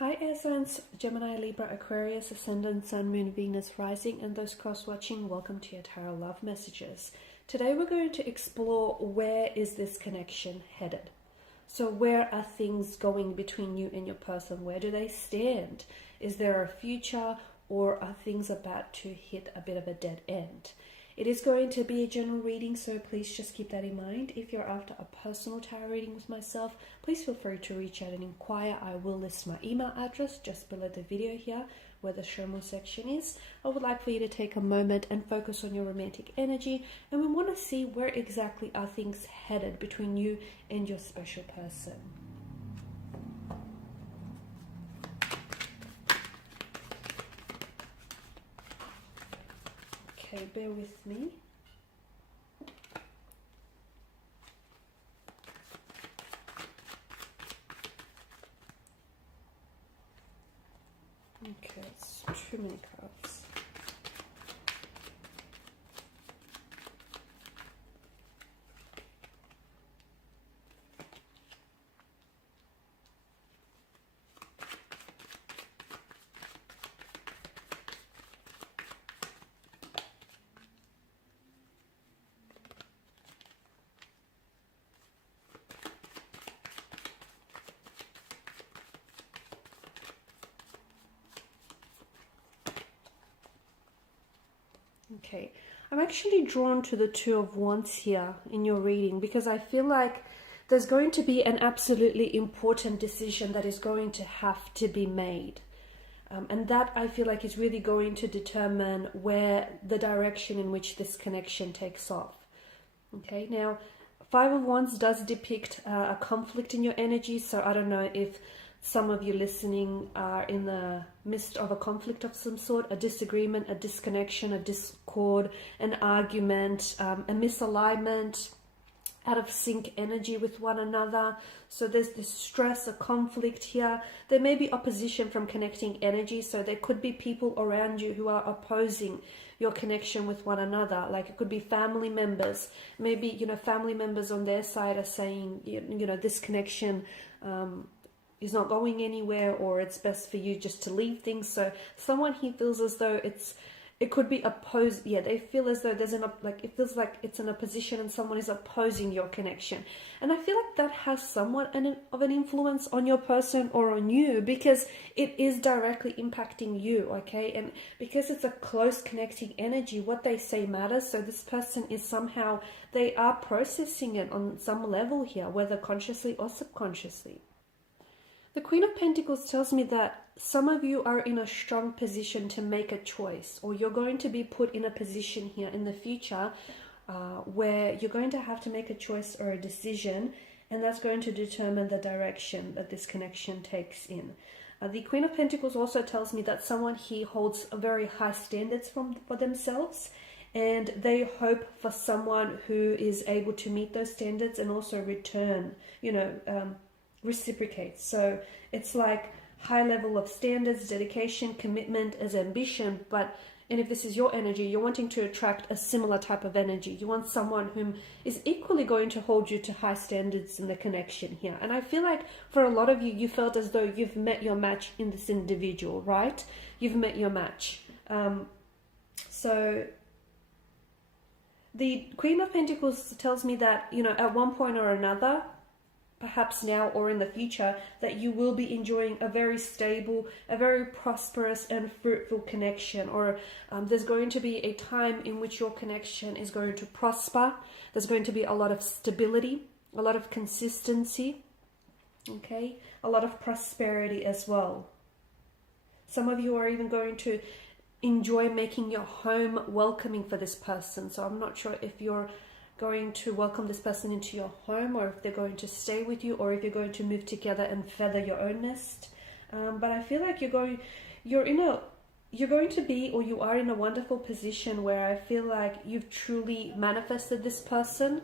Hi air signs, Gemini, Libra, Aquarius, Ascendant, Sun, Moon, Venus, Rising, and those cross-watching, welcome to your Tarot Love Messages. Today we're going to explore where is this connection headed. So where are things going between you and your person? Where do they stand? Is there a future, or are things about to hit a bit of a dead end? It is going to be a general reading, so please just keep that in mind. If you're after a personal tarot reading with myself, please feel free to reach out and inquire. I will list my email address just below the video here, where the show more section is. I would like for you to take a moment and focus on your romantic energy, and we want to see where exactly are things headed between you and your special person. Okay, bear with me. Okay, it's too many cards. Okay, I'm actually drawn to the Two of Wands here in your reading because I feel like there's going to be an absolutely important decision that is going to have to be made. And that I feel like is really going to determine where the direction in which this connection takes off. Okay, now Five of Wands does depict a conflict in your energy, so I don't know if some of you listening are in the midst of a conflict of some sort, a disagreement, a disconnection, a discord, an argument, a misalignment, out of sync energy with one another. So there's this stress, a conflict here. There may be opposition from connecting energy, so there could be people around you who are opposing your connection with one another. Like it could be family members. Maybe, family members on their side are saying, this connection is not going anywhere, or it's best for you just to leave things. So someone here feels as though it could be opposed. Yeah, they feel as though there's it feels like it's an opposition and someone is opposing your connection. And I feel like that has somewhat of an influence on your person or on you, because it is directly impacting you, okay? And because it's a close connecting energy, what they say matters. So this person is somehow, they are processing it on some level here, whether consciously or subconsciously. The Queen of Pentacles tells me that some of you are in a strong position to make a choice, or you're going to be put in a position here in the future where you're going to have to make a choice or a decision, and that's going to determine the direction that this connection takes in. The Queen of Pentacles also tells me that someone here holds a very high standards for themselves, and they hope for someone who is able to meet those standards and also return, reciprocate. So it's like high level of standards, dedication, commitment as ambition. And if this is your energy, you're wanting to attract a similar type of energy. You want someone whom is equally going to hold you to high standards in the connection here. And I feel like for a lot of you, you felt as though you've met your match in this individual, right? You've met your match. So the Queen of Pentacles tells me that, at one point or another, perhaps now or in the future, that you will be enjoying a very stable, a very prosperous and fruitful connection, or there's going to be a time in which your connection is going to prosper. There's going to be a lot of stability, a lot of consistency, okay, a lot of prosperity as well. Some of you are even going to enjoy making your home welcoming for this person. So I'm not sure if you're going to welcome this person into your home, or if they're going to stay with you, or if you're going to move together and feather your own nest. But I feel like you are in a wonderful position where I feel like you've truly manifested this person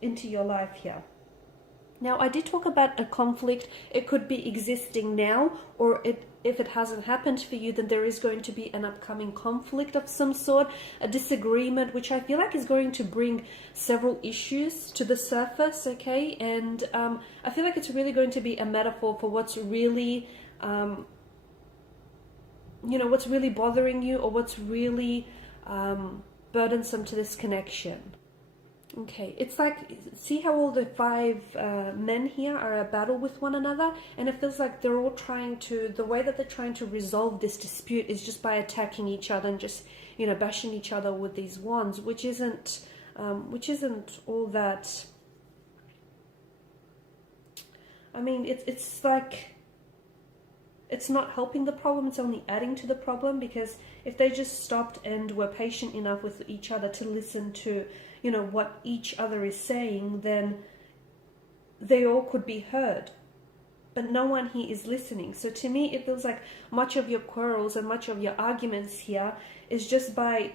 into your life here. Now, I did talk about a conflict. It could be existing now, or if it hasn't happened for you, then there is going to be an upcoming conflict of some sort, a disagreement, which I feel like is going to bring several issues to the surface, okay? And I feel like it's really going to be a metaphor for what's really you know, what's really bothering you, or what's really burdensome to this connection. Okay, it's like, see how all the five men here are at battle with one another, and it feels like they're all trying to, the way that they're trying to resolve this dispute is just by attacking each other and just, you know, bashing each other with these wands, which isn't all that. I mean, it's like, it's not helping the problem, it's only adding to the problem, because if they just stopped and were patient enough with each other to listen to, you know, what each other is saying, then they all could be heard. But no one here is listening. So to me, it feels like much of your quarrels and much of your arguments here is just by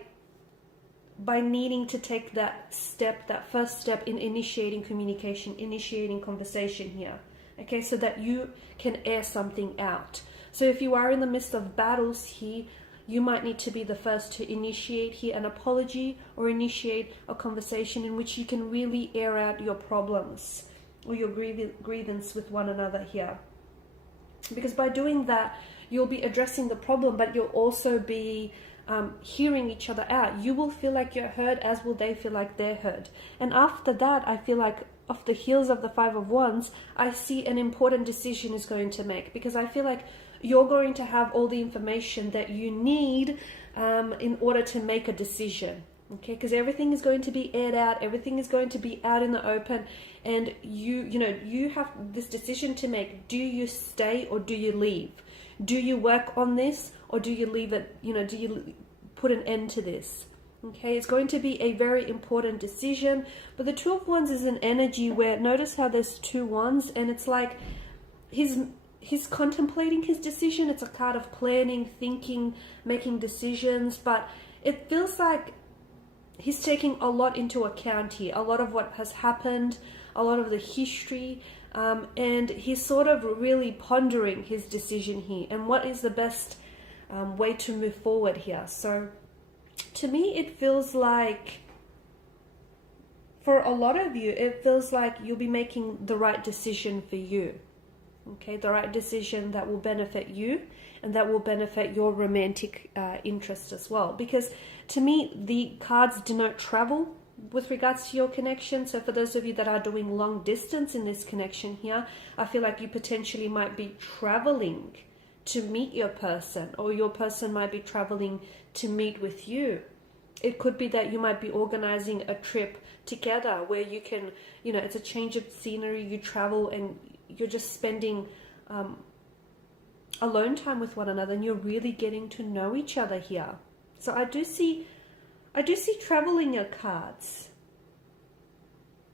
needing to take that step, that first step in initiating communication, initiating conversation here. Okay, so that you can air something out. So if you are in the midst of battles here, you might need to be the first to initiate here an apology, or initiate a conversation in which you can really air out your problems or your grievance with one another here. Because by doing that, you'll be addressing the problem, but you'll also be hearing each other out. You will feel like you're heard, as will they feel like they're heard. And after that, I feel like off the heels of the Five of Wands, I see an important decision is going to make, because I feel like you're going to have all the information that you need in order to make a decision. Okay, because everything is going to be aired out, everything is going to be out in the open, and you have this decision to make. Do you stay or do you leave? Do you work on this, or do you leave it? You know, do you put an end to this? Okay, it's going to be a very important decision. But the Two of Wands is an energy where, notice how there's two wands, and it's like he's contemplating his decision. It's a card of planning, thinking, making decisions, but it feels like he's taking a lot into account here, a lot of what has happened, a lot of the history, and he's sort of really pondering his decision here and what is the best way to move forward here. So to me, it feels like, for a lot of you, it feels like you'll be making the right decision for you. Okay, the right decision that will benefit you and that will benefit your romantic interest as well. Because to me, the cards denote travel with regards to your connection. So for those of you that are doing long distance in this connection here, I feel like you potentially might be traveling to meet your person, or your person might be traveling to meet with you. It could be that you might be organizing a trip together where you can, you know, it's a change of scenery, you travel and you're just spending alone time with one another, and you're really getting to know each other here. So I do see travel in your cards.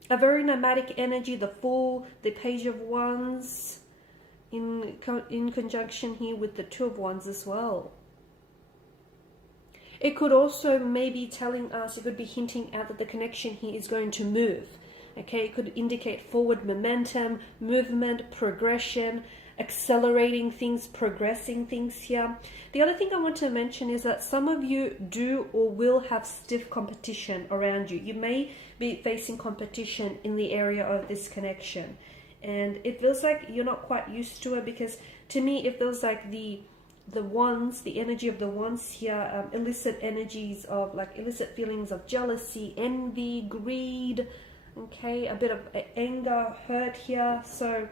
A very nomadic energy, the Fool, the Page of Wands, in conjunction here with the Two of Wands as well. It could also maybe telling us, it could be hinting out that the connection here is going to move. Okay, it could indicate forward momentum, movement, progression, accelerating things, progressing things here. The other thing I want to mention is that some of you do or will have stiff competition around you. You may be facing competition in the area of this connection. And it feels like you're not quite used to it, because to me it feels like the wands, the energy of the wands here, illicit energies of, like, illicit feelings of jealousy, envy, greed, okay, a bit of anger, hurt here. So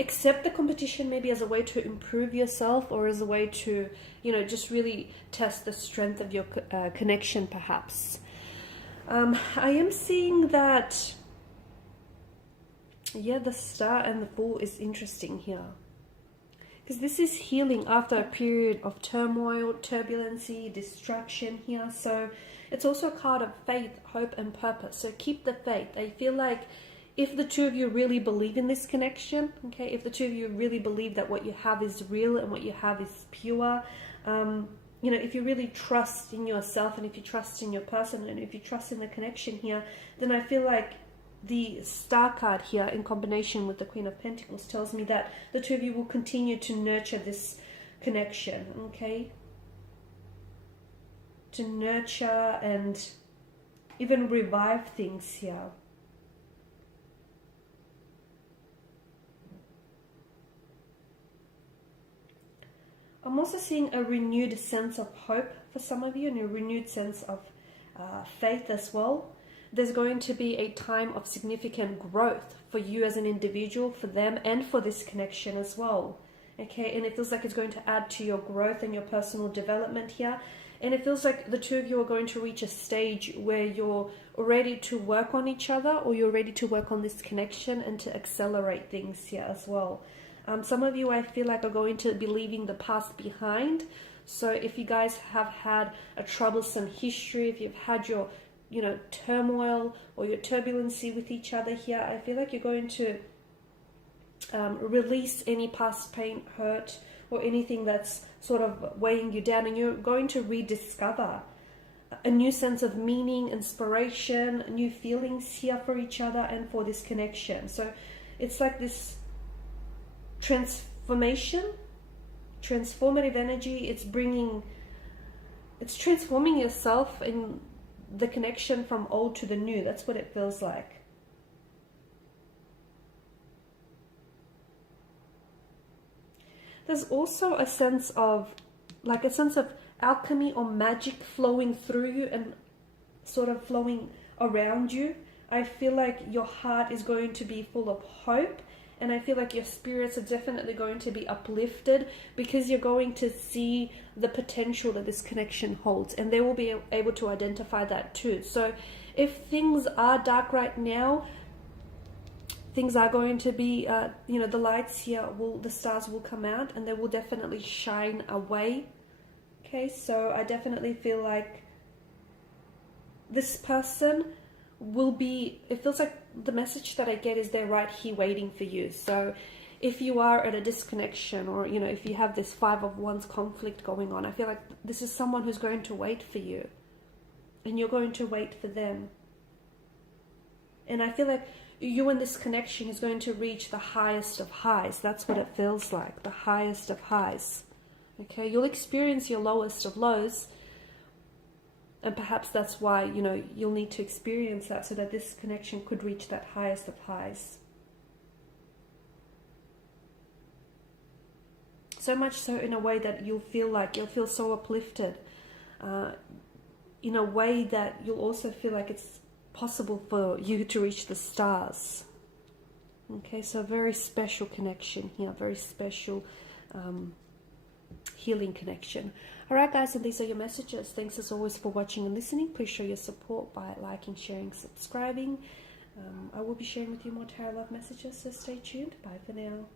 accept the competition maybe as a way to improve yourself, or as a way to, you know, just really test the strength of your connection perhaps. I am seeing that, yeah, the Star and the Fool is interesting here, because this is healing after a period of turmoil, turbulency, distraction here. So it's also a card of faith, hope and purpose. So keep the faith. I feel like if the two of you really believe in this connection, okay, if the two of you really believe that what you have is real and what you have is pure, you know, if you really trust in yourself, and if you trust in your person, and if you trust in the connection here, then I feel like the Star card here in combination with the Queen of Pentacles tells me that the two of you will continue to nurture this connection, okay? To nurture and even revive things here. I'm also seeing a renewed sense of hope for some of you, and a renewed sense of faith as well. There's going to be a time of significant growth for you as an individual, for them, and for this connection as well. Okay, and it feels like it's going to add to your growth and your personal development here. And it feels like the two of you are going to reach a stage where you're ready to work on each other, or you're ready to work on this connection and to accelerate things here as well. Some of you, I feel like, are going to be leaving the past behind. So if you guys have had a troublesome history, if you've had your, turmoil or your turbulency with each other here, I feel like you're going to release any past pain, hurt, or anything that's sort of weighing you down, and you're going to rediscover a new sense of meaning, inspiration, new feelings here for each other and for this connection. So it's like this transformative energy. It's transforming yourself in the connection from old to the new. That's what it feels like. There's also a sense of alchemy or magic flowing through you and sort of flowing around you. I feel like your heart is going to be full of hope, and I feel like your spirits are definitely going to be uplifted, because you're going to see the potential that this connection holds, and they will be able to identify that too. So if things are dark right now, things are going to be, the lights here, the stars will come out, and they will definitely shine away. Okay, so I definitely feel like this person will be, it feels like the message that I get is they're right here waiting for you. So if you are at a disconnection, or, if you have this Five of Wands conflict going on, I feel like this is someone who's going to wait for you, and you're going to wait for them. And I feel like you and this connection is going to reach the highest of highs. That's what it feels like, the highest of highs. Okay, you'll experience your lowest of lows, and perhaps that's why, you'll need to experience that, so that this connection could reach that highest of highs. So much so in a way that you'll feel so uplifted, in a way that you'll also feel like it's possible for you to reach the stars. Okay, so a very special connection here, very special healing connection. All right, guys, and these are your messages. Thanks as always for watching and listening. Please show your support by liking, sharing, subscribing. I will be sharing with you more tarot love messages, so stay tuned. Bye for now.